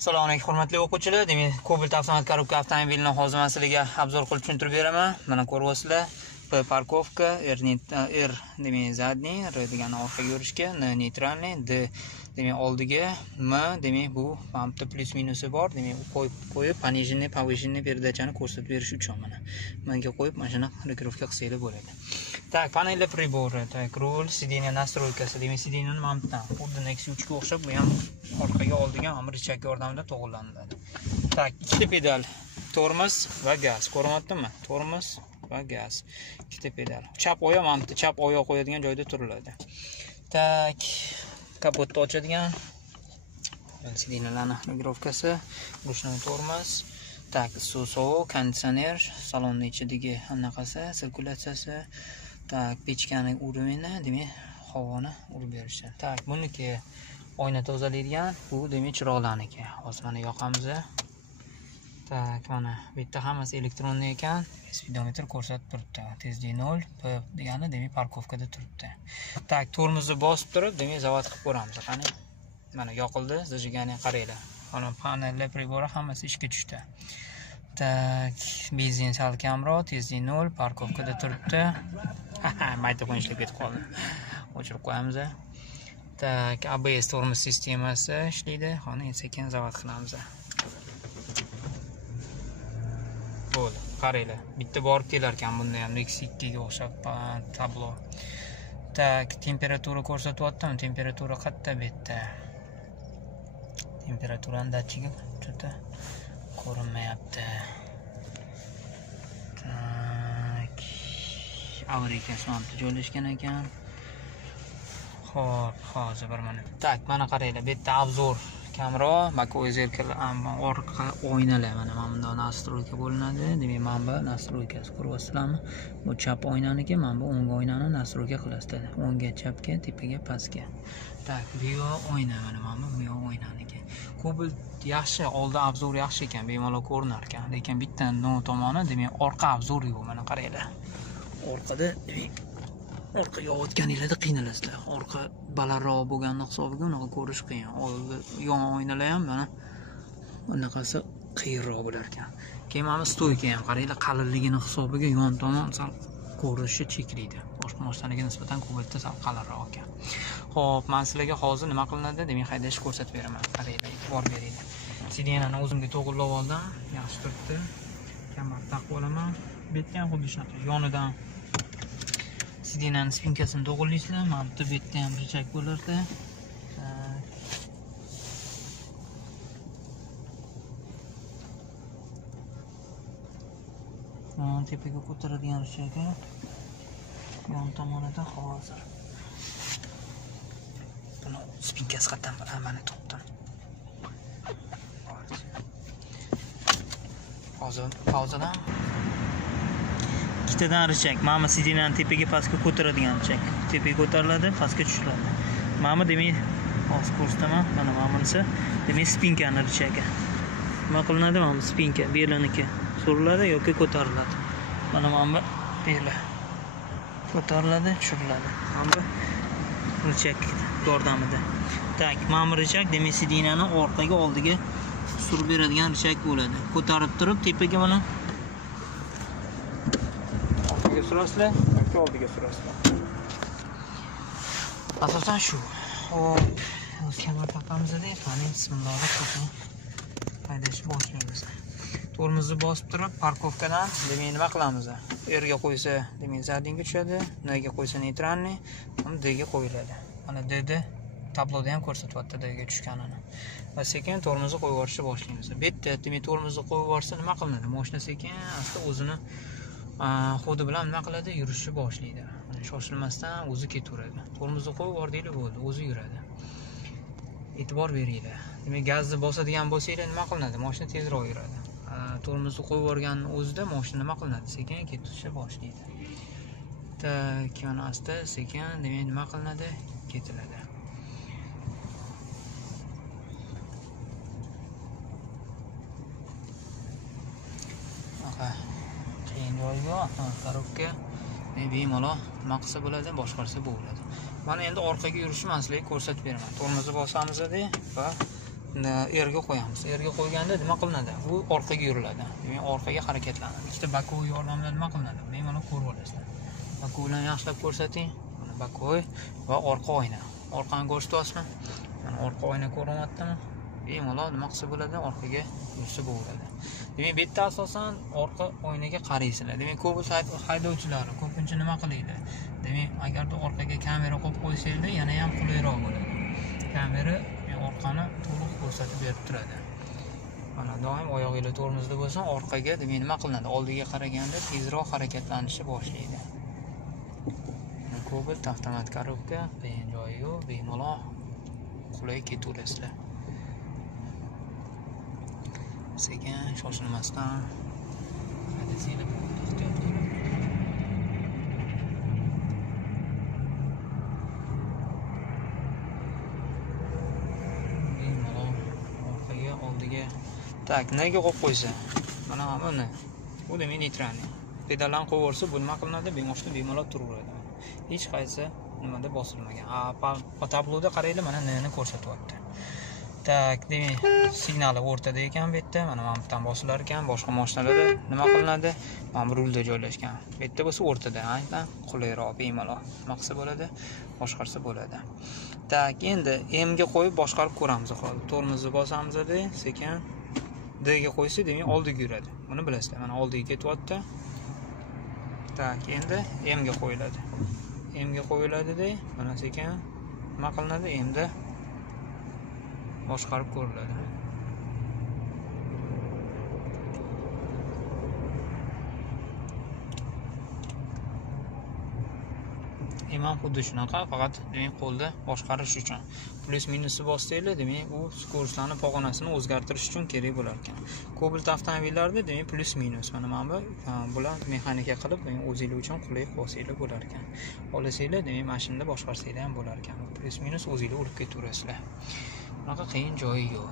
Assalomu alaykum hurmatli o'quvchilar. Demak, Cobalt avtomat korobka avtomobilining hozir sizlarga obzor qilib tushuntirib beraman. Mana ko'ryapsizlar. P parkovka, R demak zadniy, R degani orqaga yurishga, N neytralniy, D demak oldiga, M demak bu pumpda plus minusi bor. Demak, qo'yib пониженный, повышенный передачani ko'rsatib berish uchun mana. Menga qo'yib mana shuna regировка qilsanglar bo'ladi. Так, panelda приборы, так, rul, сиденье настройкасы, demak sideniyani mana bundan, xuddi Nexus 3 ga o'xshab, bu ham orqaga oldiga ham richak yordamida to'g'rilanadi. Tak, ikkita pedal, tormoz va gaz. Ko'ryapsizmi? Tormoz va gaz. Ikkita pedal. Chap oyoq mana bu chap oyoq qo'yadigan joyda turiladi. Tak, kapotni ochadigan sideniyalarning regировкасы, ручной tormoz. Так, sovuq, konditsioner, salonning ichidagi anaqasi, sirkulyatsiyasi. Так, pechkaning urovini, demak, havoni urib berishdi. Tak, buniki oyna tozalaydigan, bu demak chiroqlarniki. Hozir mana yoqamiz. Tak, mana bu yerda hammasi elektronniy ekan. Speedometr ko'rsatib turibdi. Tezlik 0, P degani demak parkovkada turibdi. Tak, tormozni bosib turib, demak zavod qilib ko'ramiz. Qani? Mana yoqildi, zajigani qaranglar. Mana panellar pribori hammasi ishga tushdi. Tak, benzin sal kamroq, tezlik 0, parkovkada turibdi. Maytaqon ishlab ketib qoldi. O'chirib qo'yamiz. Tak, ABS tormoz sistemasi ishlaydi. Qani sekin zavod qilamiz. Bo'ldi, qaranglar. Bitta borib kelar ekan bunda ham Nexus 2 ga o'xshab tablo. Tak, temperatura ko'rsatyaptimi? Temperatura qayerda bu yerda? Temperaturani datchigi juda ko'rinmayapti. Tak, avrikasi ham joylashgan ekan. Xo'p, hozir bir minut. Tak, mana qaranglar, bu yerda obzor kamroq, bokovoy zerkal, orqa oynalar mana bundan настройка bo'linadi. Demak, mana bu настройкasi ko'ryapsizlarmi? Bu chap oynaniki, mana bu o'ng oynani настройка qilasizlar. O'ngga, chapga, tepaga, pastga. Tak, bu oyna mana bu oynaniki. Cobalt yaxshi, oldi obzor yaxshi ekan, bemalol ko'rinar ekan. Lekin bitta no tomoni, demak, orqa obzor yo'q, mana qaranglar. Orqada demak orqaga o'tganingizda qiynalasizlar. Orqa balandroq bo'lganini hisobiga uni ko'rish qiyin. Oldi yon oynalar ham mana bunaqasi qiyinroq bo'lar ekan. Keyin mana stoyka ham qaranglar, qalinligini hisobiga yon tomon sal ko'rishi cheklaydi. Boshqa mashinaga nisbatan Cobaltda sal qalinroq ekan. Xo'p, men sizlarga hozir nima qilinadi, demak haydashni ko'rsatib beraman. Qaranglar, e'tibor beringlar. Sideniyani o'zimga to'g'rilab oldim. Yaxshi turibdi. Kamar taqib olaman. Bu yerda ham xuddi shunaqa yonidan sideniyani spinkasini to'g'rilaysizlar. Mana bu yerda ham richak bo'lardi. Tepaga ko'taradigan richagi yon tomonida hozir. Buni spinkasi qayerdan mana topdim. Hozir pauzadan ikkitadan richak. Mana sideniyani tepaga pastga ko'taradigan richak. Tepaga ko'tariladi, pastga tushiradi. Mana demak, hozir ko'rsataman. Mana bunisi demak spinkani richagi. Nima qilinadi? Mana spinka belaniki suriladi yoki ko'tariladi. Mana bu bela ko'tariladi, tushiriladi. Mana bu richak yordamida. Tak, mana bu richak demak sideniyani orqaga oldiga surib beradigan richak bo'ladi. Ko'tarib turib tepaga mana orqaga surasizlar yoki oldiga surasizlar. Asosan shu. Hop, kamar taqamiz-da, qani bismillah haydashni boshlaymiz. Tormozni bosib turib, parkovkadan demak nima qilamiz? R ga qo'ysa, demak zadniga tushadi, N ga qo'ysa neytralniy, D ga qo'yiladi. Mana D tabloda ham ko'rsatyapti D ga tushganini. Va sekin tormozni qo'yib yuborishni boshlaymiz. Bu yerda demak tormozni qo'yib yuborsa nima qilinadi? Mashina sekin asta o'zini xodi bilan nima qiladi? Yurishni boshlaydi. Mana shoshilmasdan o'zi ketaveradi. Tormozni qo'yib yubordinglar bo'ldi, o'zi yuradi. E'tibor beringlar. Demak gazni bosadigan bo'lsanglar nima qilinadi? Mashina tezroq yuradi. Tormozni qo'yib yuborganning o'zida mashina nima qilinadi? Sekin ketishni boshlaydi. Tak, yana asta sekin demak nima qilinadi? Ketiladi. Keyin yo'lga korobka bemalol nima qilsa bo'ladi, boshqarsa bo'ladi. Mana endi orqaga yurishni men sizlarga ko'rsatib beraman. Tormozni bosamiz-da va erga qo'yamiz. Erga qo'yganda nima qilinadi? Bu orqaga yuriladi. Demak, orqaga harakatlanadi. Ikkita bakovoy yordamida nima qilinadi? Men mana ko'rib olasizlar. Bakovlarni yaxshilab ko'rsating. Mana bakovoy va orqa oyna. Orqani ko'rsatyapsizmi? Mana orqa oyna ko'rinyaptimi? Bemalol nima qilsa bo'ladi? Orqaga yursa bo'ladi. Demak, bu yerda asosan orqa oynaga qaraysizlar. Demak, ko'p haydovchilar ko'pincha nima qilaydi? Demak, agarda orqaga kamera qo'yib qo'ysanglar, yana ham qulayroq bo'ladi. Kamera orqani to'liq ko'rsatib berib turadi. Mana doim oyog'inglar tormozda bo'lsa, orqaga demak nima qilinadi? Oldiga qaraganda tezroq harakatlanishni boshlaydi. Cobalt avtomat korobka, qiyin joyi yo'q, bemalol qulay ketaverasizlar. Sekin, shoshilmasdan hadisinglar ehtiyot qiling. Bemalol orqaga, oldiga. Tak, nega qo'yib qo'ysa? Mana buni. Bu demak neytralni. Pedallarni qo'yib bu nima qilinadi? Bemalol turaveradi. Hech qaysi nimada bosilmagan. Tabloda qaranglar, mana neni ko'rsatyapti. Tak, demak, signali o'rtada ekan bu yerda. Mana bu yerdan bosilar ekan, boshqa mashinalarda nima qilinadi? Mana rulda joylashgan. Bu yerda bo'lsa o'rtada, aynan qulayroq, bemalol. Nima qilsa bo'ladi? Boshqarsa bo'ladi. Tak, endi M ga qo'yib boshqarib ko'ramiz hozir. Tormozni bosamizda, sekin D ga qo'ysa, demak, oldiga yuradi. Buni bilasizlar. Mana oldiga ketyapti. Tak, endi M ga qo'yiladi. M ga qo'yiladi-da, mana sekin nima qilinadi? M da boshqarib ko'riladi. Ham xuddi shunaqa, faqat demak qo'lda boshqarish uchun. Plus minusni bossanglar, demak u skorslarni pog'onasini o'zgartirish uchun kerak bo'lar ekan. Cobalt avtomobillarda demak plus minus. Mana bu bular mexanika qilib, o'zinglar uchun qulay qilsanglar bo'lar ekan. Olasanglar, demak mashinada boshqarsanglar ham bo'lar ekan. Plus minus o'zinglar urib ketaverasizlar. Bunaqa qiyin joyi yo'q.